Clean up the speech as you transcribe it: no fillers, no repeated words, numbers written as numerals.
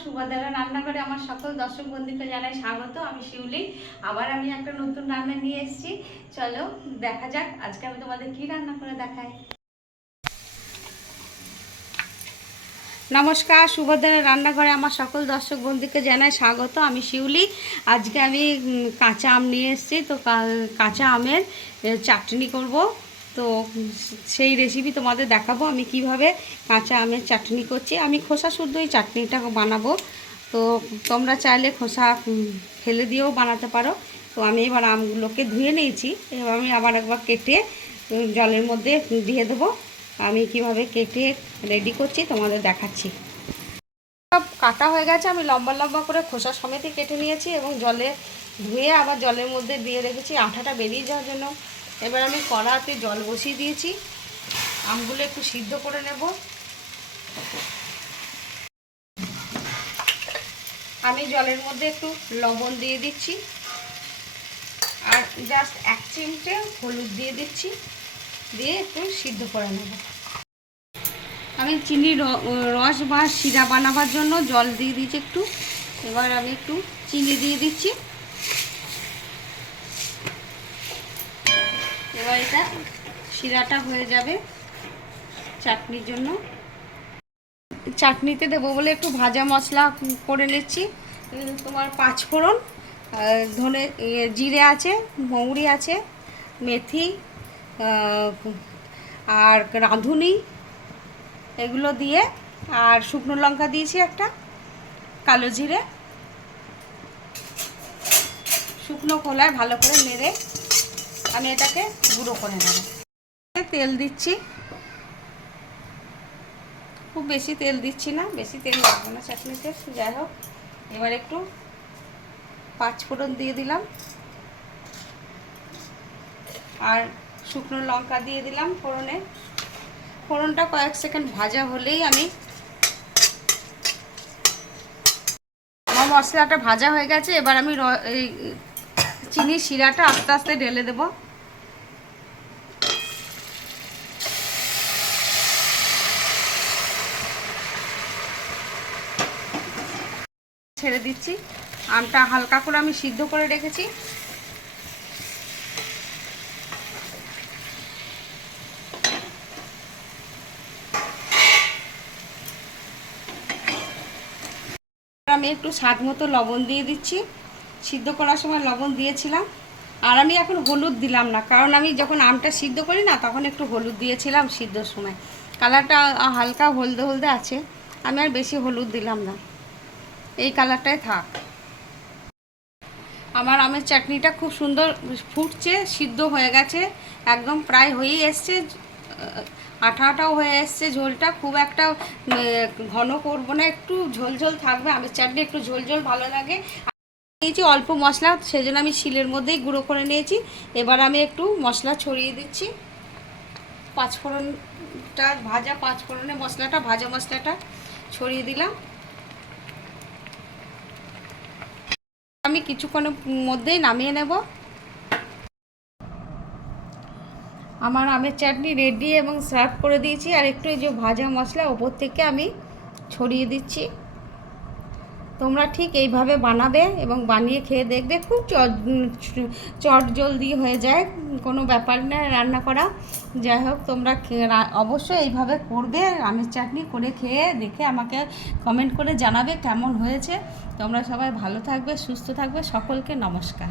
সুভদ্রা রান্নাঘরে আমার সকল দর্শক বন্ধুকে জানাই স্বাগত। আমি শিউলি। আবার আমি একটা নতুন রান্না নিয়ে এসেছি। চলো দেখা যাক আজকে আমি তোমাদের কি রান্না করে দেখাই। নমস্কার, সুভদ্রা রান্নাঘরে আমার সকল দর্শক বন্ধুকে জানাই স্বাগত। আমি শিউলি। আজকে আমি কাঁচা আম নিয়ে এসেছি, তো কাঁচা আমের চাটনি করব। তো সেই রেসিপি তোমাদের দেখাবো আমি কিভাবে কাঁচা আমের চাটনি করছি। আমি খোসা শুদ্ধ এই চাটনিটা বানাবো। তো তোমরা চাইলে খোসা ফেলে দিয়েও বানাতে পারো। তো আমি এবার আমগুলোকে ধুয়ে নিয়েছি। এবার আমি আবার একবার কেটে জলের মধ্যে দিয়ে দেবো। আমি কিভাবে কেটে রেডি করছি তোমাদের দেখাচ্ছি। সব কাটা হয়ে গেছে, আমি লম্বা লম্বা করে খোসা সমেতই কেটে নিয়েছি এবং জলে ধুয়ে আবার জলের মধ্যে দিয়ে রেখেছি আঠাটা বেরিয়ে যাওয়ার জন্য। এবার আমি কড়াতে জল বসিয়ে দিয়েছি, আমগুলো একটু সিদ্ধ করে নেব। আমি জলের মধ্যে একটু লবণ দিয়ে দিচ্ছি আর জাস্ট 1 চিমটে হলুদ দিয়ে দিচ্ছি, দিয়ে একটু সিদ্ধ করে নেব। আমি চিনির রস বা শিরা বানাবার জন্য জল দিয়ে দিচ্ছি একটু। এবার আমি একটু চিনি দিয়ে দিচ্ছি। এবার এটা শিরাটা হয়ে যাবে চাটনির জন্য। চাটনিতে দেবো বলে একটু ভাজা মশলা করে নিচ্ছি। তোমার 5 ফোড়ন, ধনে জিরে আছে, মৌরি আছে, মেথি আর রাঁধুনি, এগুলো দিয়ে, আর শুকনো লঙ্কা দিয়েছি একটা, কালো জিরে, শুকনো খোলায় ভালো করে নেড়ে আমি এটাকে গুঁড়ো করে নেব। তেল দিচ্ছি, খুব বেশি তেল দিচ্ছি না, বেশি তেল লাগবে না চাটনিতে। যাই হোক, এবার একটু 5 ফোড়ন দিয়ে দিলাম আর শুকনো লঙ্কা দিয়ে দিলাম ফোড়নে। ফোড়নটা কয়েক সেকেন্ড ভাজা হলেই আমার মশলাটা ভাজা হয়ে গেছে। এবার আমি এই চিনির শিরাটা আস্তে আস্তে ঢেলে দেব। ছেড়ে দিচ্ছি। আমটা হালকা করে আমি সিদ্ধ করে রেখেছি। আমি একটু স্বাদ মতো লবণ দিয়ে দিচ্ছি। সিদ্ধ করার সময় লবণ দিয়েছিলাম, আর আমি এখন হলুদ দিলাম না, কারণ আমি যখন আমটা সিদ্ধ করি না তখন একটু হলুদ দিয়েছিলাম সিদ্ধর সময়। কালারটা হালকা হলদে হলদে আছে, আমি আর বেশি হলুদ দিলাম না, এই কালারটাই থাক। আমার আমের চাটনিটা খুব সুন্দর ফুটছে, সিদ্ধ হয়ে গেছে, একদম প্রায় হয়েই এসছে, আঠা আঠাও হয়ে এসছে। ঝোলটা খুব একটা ঘন করব না, একটু ঝোল ঝোল থাকবে। আমের চাটনি একটু ঝোল ঝোল ভালো লাগে। নিয়েছি অল্প মশলা, সেজন্য আমি শিলের মধ্যেই গুঁড়ো করে নিয়েছি। এবার আমি একটু মশলা ছড়িয়ে দিচ্ছি। 5 ফোড়নটা ভাজা, 5 ফোড়নের মশলাটা, ভাজা মশলাটা ছড়িয়ে দিলাম। আমি কিছুক্ষণের মধ্যেই নামিয়ে নেব। আমার আমের চাটনি রেডি এবং সার্ভ করে দিয়েছি। আর একটু এই যে ভাজা মশলা ওপর থেকে আমি ছড়িয়ে দিচ্ছি। তোমরা ঠিক এইভাবে বানাবে এবং বানিয়ে খেয়ে দেখবে, খুব চট জলদি হয়ে যায়, কোনো ব্যাপার না রান্না করা। যাই হোক, তোমরা অবশ্যই এইভাবে করবে, আমের চাটনি করে খেয়ে দেখে আমাকে কমেন্ট করে জানাবে কেমন হয়েছে। তোমরা সবাই ভালো থাকবে, সুস্থ থাকবে। সকলকে নমস্কার।